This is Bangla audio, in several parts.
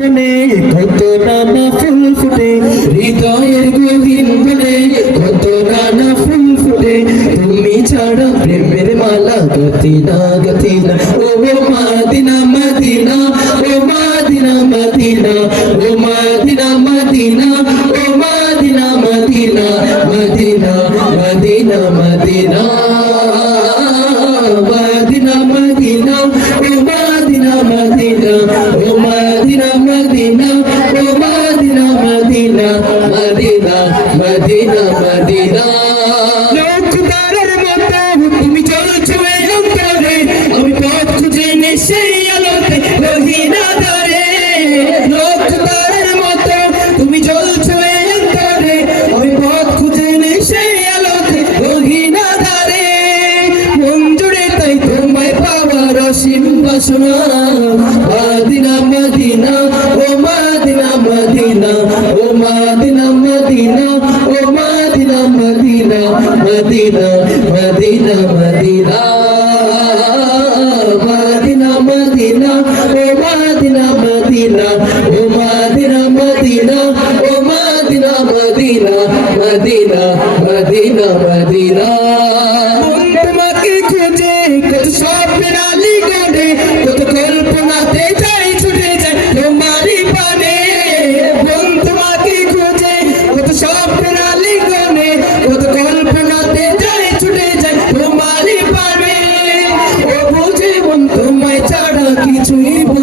মনে কত নানা ফুল ফুটে, হৃদয়ের গভীর মনে কত নানা ফুল ফুটে। তুমি ছাড়া প্রেমের মালা গতি না গতি না। ও মাদিনা, মদিনা, ও মাদিনা, মদিনা। ও মাদিনা, মদিনা, ও Medina, Medina. Medina Medina Medina. Medina Medina Medina ও Medina Medina Medina Medina Medina. লোকদারের মতো তুমি চলছো অন্তরে। আমি পথ খুঁজে নে বাসনা মাদিনা মদিনা ও মাদিনা মদিনা ও মাদিনা মদিনা ও Medina Medina Medina Medina Medina Medina Medina ও মাদিনা মদিনা ও মাদিনা মদিনা ও Medina Medina Medina Medina Medina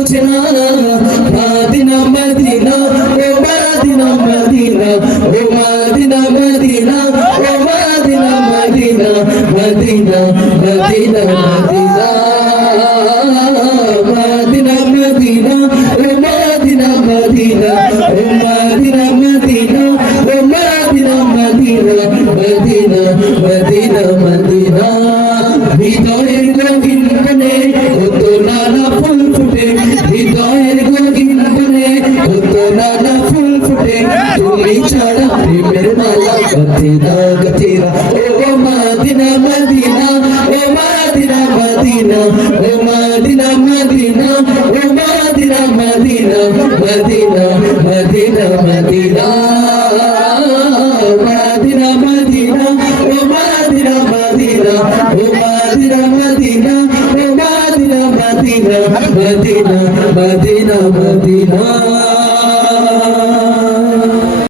কিছুই বুঝে না মাদিনা মদিনা ও মাদিনা মদিনা, ও মাদিনা মদিনা, ও Medina Medina Medina Medina Medina Medina Medina ও মদিনা মদিনা, ও মদিনা মদিনা, ও মদিনা মদিনা মদিনা গথে না গথে না ও মাদিনা মদিনা ও মাদিনা মদিনা ও মাদিনা মদিনা ও Medina Medina Medina Medina Medina Medina Medina ও মাদিনা মদিনা ও মাদিনা মদিনা ও Medina Medina Medina Medina Medina